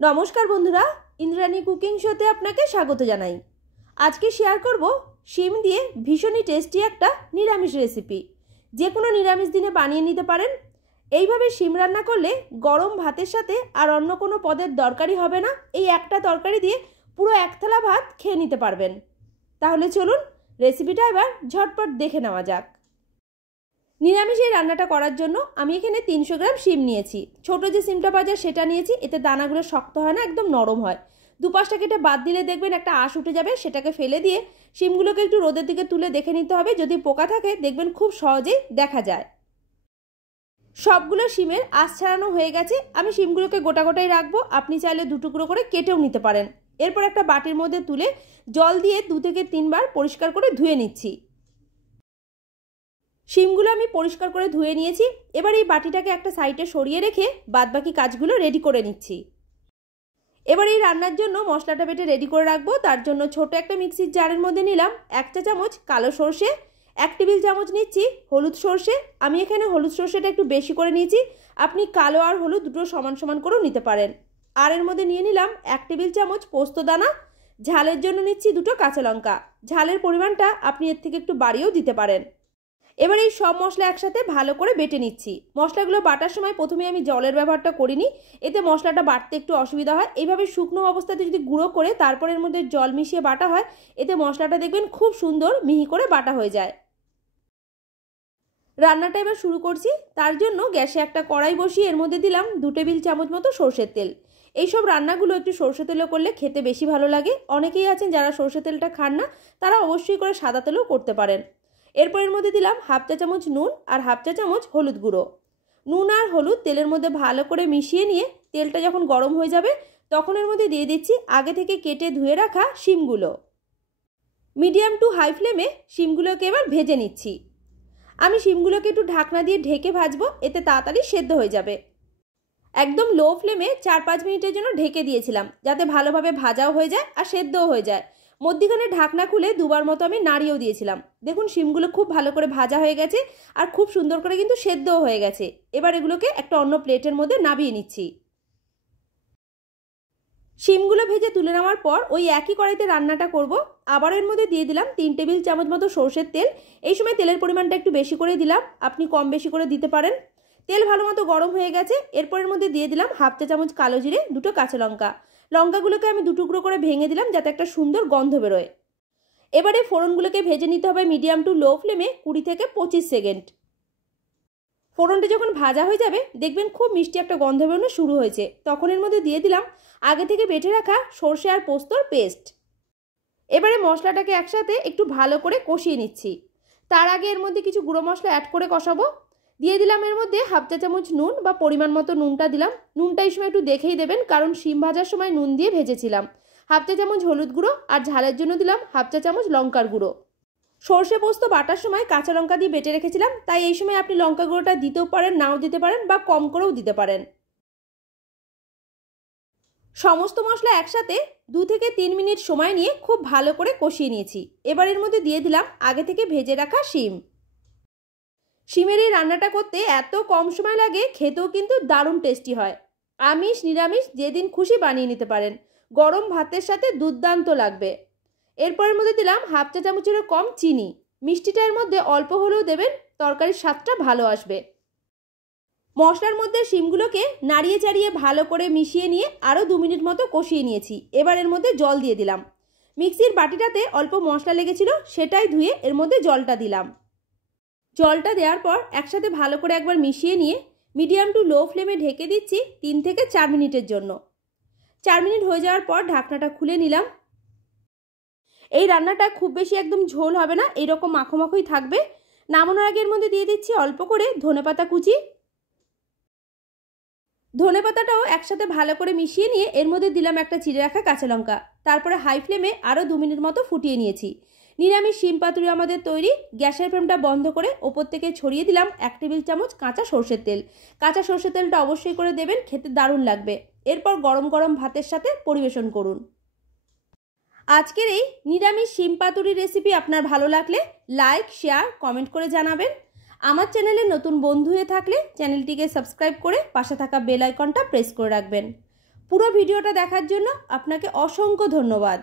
नमस्कार बंधुरा इंद्राणी कुकिंग शोते आपनाके स्वागत जानाई। आज के शेयर करब शिम दिए भीषण टेस्टी एक निरामिष रेसिपि। जे कोनो निरामिष दिने बानिये निते पारेन। এইভাবে শিম রান্না করলে গরম ভাতের সাথে আর অন্য কোনো পদের দরকারই হবে না। এই একটা তরকারি দিয়ে পুরো এক থালা ভাত খেয়ে নিতে পারবেন। তাহলে চলুন রেসিপিটা এবার ঝটপট দেখে নেওয়া যাক। নিরামিষ এই রান্নাটা করার জন্য আমি এখানে 300 গ্রাম শিম নিয়েছি। ছোট যে শিমটা পাওয়া যায় সেটা নিয়েছি। এতে দানাগুলো শক্ত হয় না, একদম নরম হয়। দুপাশটা কেটে বাদ দিলে দেখবেন একটা আঁশ উঠে যাবে, সেটাকে ফেলে দিয়ে শিমগুলোকে একটু রোদের দিকে তুলে দেখে নিতে হবে। যদি পোকা থাকে দেখবেন খুব সহজেই দেখা যায়। সবগুলো শিমের আঁশ ছাড়ানো হয়ে গেছে। আমি শিমগুলোকে গোটা গোটাই রাখবো। আপনি চাইলে দু টুকরো করে কেটেও নিতে পারেন। এরপর একটা বাটির মধ্যে তুলে জল দিয়ে 2 থেকে 3 বার পরিষ্কার করে ধুয়ে নিচ্ছি। শিমগুলো আমি পরিষ্কার করে ধুয়ে নিয়েছি। এবার এই বাটিটাকে একটা সাইডে সরিয়ে রেখে বাদবাকি কাজগুলো রেডি করে নিচ্ছি। এবার এই রান্নার জন্য মশলাটা বেটে রেডি করে রাখবো। তার জন্য ছোট একটা মিক্সির জারের মধ্যে নিলাম 1 চা চামচ কালো সরষে, 1 টেবিল চামচ নিচ্ছি হলুদ সরষে। আমি এখানে হলুদ সরষেটা একটু বেশি করে নিয়েছি। আপনি কালো আর হলুদ দুটো সমান সমান করেও নিতে পারেন। আর এর মধ্যে নিয়ে নিলাম 1 টেবিল চামচ পোস্ত দানা। ঝালের জন্য নিচ্ছি 2টো কাঁচা লঙ্কা। ঝালের পরিমাণটা আপনি এর থেকে একটু বাড়িয়েও দিতে পারেন। এবার এই সব মশলা একসাথে ভালো করে বেটে নিচ্ছি। মশলাগুলো বাটার সময় প্রথমে আমি জলের ব্যবহারটা করিনি, এতে মশলাটা বাটতে একটু অসুবিধা হয়। এইভাবে শুকনো অবস্থাতে যদি গুঁড়ো করে তারপর এর মধ্যে জল মিশিয়ে বাটা হয়, এতে মশলাটা দেখবেন খুব সুন্দর মিহি করে বাটা হয়ে যায়। রান্নাটা এবার শুরু করছি। তার জন্য গ্যাসে একটা কড়াই বসিয়ে এর মধ্যে দিলাম 2 টেবিল চামচ মতো সরষের তেল। এইসব রান্নাগুলো একটু সরষে তেলে করলে খেতে বেশি ভালো লাগে। অনেকেই আছেন যারা সরষে তেলটা খান না, তারা অবশ্যই করে সাদা তেলেও করতে পারেন। এরপর এর মধ্যে দিলাম 1/2 চা চামচ নুন আর 1/2 চা চামচ হলুদ গুঁড়ো। নুন আর হলুদ তেলের মধ্যে ভালো করে মিশিয়ে নিয়ে তেলটা যখন গরম হয়ে যাবে তখন এর মধ্যে দিয়ে দিচ্ছি আগে থেকে কেটে ধুয়ে রাখা শিমগুলো। মিডিয়াম টু হাই ফ্লেমে শিমগুলোকে এবার ভেজে নিচ্ছি। আমি শিমগুলোকে একটু ঢাকনা দিয়ে ঢেকে ভাজবো, এতে তাড়াতাড়ি সেদ্ধ হয়ে যাবে। একদম লো ফ্লেমে 4-5 মিনিটের জন্য ঢেকে দিয়েছিলাম, যাতে ভালোভাবে ভাজাও হয়ে যায় আর সেদ্ধও হয়ে যায়। মধ্যিখানে ঢাকনা খুলে দুবার মতো আমি নাড়িয়েও দিয়েছিলাম। দেখুন শিমগুলো খুব ভালো করে ভাজা হয়ে গেছে আর খুব সুন্দর করে কিন্তু সেদ্ধও হয়ে গেছে। এবার এগুলোকে একটা অন্য প্লেটের মধ্যে নামিয়ে নিচ্ছি। শিমগুলো ভেজে তুলে নেওয়ার পর ওই একই কড়াইতে রান্নাটা করব। আবার এর মধ্যে দিয়ে দিলাম 3 টেবিল চামচ মতো সরষের তেল। এই সময় তেলের পরিমাণটা একটু বেশি করে দিলাম, আপনি কম বেশি করে দিতে পারেন। তেল ভালো মতো গরম হয়ে গেছে। এরপর এর মধ্যে দিয়ে দিলাম 1/2 চা চামচ কালো জিরে, 2টো কাঁচা লঙ্কা। লঙ্কাগুলোকে আমি 2 টুকরো করে ভেঙে দিলাম যাতে একটা সুন্দর গন্ধ বেরোয়। এবারে ফোড়নগুলোকে ভেজে নিতে হবে মিডিয়াম টু লো ফ্লেমে 20 থেকে 25 সেকেন্ড। ফোড়নটা যখন ভাজা হয়ে যাবে দেখবেন খুব মিষ্টি একটা গন্ধ বেরোনো শুরু হয়েছে। তখন এর মধ্যে দিয়ে দিলাম আগে থেকে বেটে রাখা সরষে আর পোস্তর পেস্ট। এবারে মশলাটাকে একসাথে একটু ভালো করে কষিয়ে নিচ্ছি। তার আগে এর মধ্যে কিছু গুঁড়ো মশলা অ্যাড করে কষাবো। দিয়ে দিলাম এর মধ্যে 1/2 চা চামচ নুন বা পরিমাণ মতো নুনটা দিলাম। নুনটা এই সময় একটু দেখেই দেবেন, কারণ শিম ভাজার সময় নুন দিয়ে ভেজেছিলাম। 1/2 চা চামচ হলুদ গুঁড়ো আর ঝালের জন্য দিলাম 1/2 চা চামচ লঙ্কার গুঁড়ো। সরষে পোস্ত বাটার সময় কাঁচা লঙ্কা দিয়ে বেটে রেখেছিলাম, তাই এই সময় আপনি লঙ্কা গুঁড়োটা দিতেও পারেন, নাও দিতে পারেন বা কম করেও দিতে পারেন। সমস্ত মশলা একসাথে 2 থেকে 3 মিনিট সময় নিয়ে খুব ভালো করে কষিয়ে নিয়েছি। এবার এর মধ্যে দিয়ে দিলাম আগে থেকে ভেজে রাখা শিম। শিমের এই রান্নাটা করতে এত কম সময় লাগে, খেতেও কিন্তু দারুণ টেস্টি হয়। আমিষ নিরামিষ যেদিন খুশি বানিয়ে নিতে পারেন। গরম ভাতের সাথে দুর্দান্ত লাগবে। এরপরের মধ্যে দিলাম 1/2 চা চামচেরও কম চিনি। মিষ্টিটা এর মধ্যে অল্প হলেও দেবেন, তরকারির স্বাদটা ভালো আসবে। মশলার মধ্যে শিমগুলোকে নাড়িয়ে চাড়িয়ে ভালো করে মিশিয়ে নিয়ে আরও 2 মিনিট মতো কষিয়ে নিয়েছি। এবার এর মধ্যে জল দিয়ে দিলাম। মিক্সির বাটিটাতে অল্প মশলা লেগেছিল, সেটাই ধুয়ে এর মধ্যে জলটা দিলাম। জলটা দেওয়ার পর একসাথে ভালো করে একবার মিশিয়ে নিয়ে মিডিয়াম টু লো ফ্লেমে ঢেকে দিচ্ছি 3 থেকে 4 মিনিটের জন্য। 4 মিনিট হয়ে যাওয়ার পর ঢাকনাটা খুলে নিলাম। এই রান্নাটা খুব বেশি একদম ঝোল হবে না, এইরকম মাখো মাখোই থাকবে। নামানোর আগে এর মধ্যে দিয়ে দিচ্ছি অল্প করে ধনেপাতা কুচি। ধনেপাতাটাও একসাথে ভালো করে মিশিয়ে নিয়ে এর মধ্যে দিলাম একটা চিড়ে রাখা কাঁচা লঙ্কা। তারপরে হাই ফ্লেমে আরও 2 মিনিট মতো ফুটিয়ে নিয়েছি। নিরামিষ শিম পাতুরি আমাদের তৈরি। গ্যাসের ফ্লেমটা বন্ধ করে ওপর থেকে ছড়িয়ে দিলাম 1 টেবিল চামচ কাঁচা সরষের তেল। কাঁচা সরষের তেলটা অবশ্যই করে দেবেন, খেতে দারুণ লাগবে। এরপর গরম গরম ভাতের সাথে পরিবেশন করুন। আজকের এই নিরামিষ শিম পাতুরি রেসিপি আপনার ভালো লাগলে লাইক, শেয়ার, কমেন্ট করে জানাবেন। আমার চ্যানেলে নতুন বন্ধু হয়ে থাকলে চ্যানেলটিকে সাবস্ক্রাইব করে পাশে থাকা বেল আইকনটা প্রেস করে রাখবেন। পুরো ভিডিওটা দেখার জন্য আপনাকে অসংখ্য ধন্যবাদ।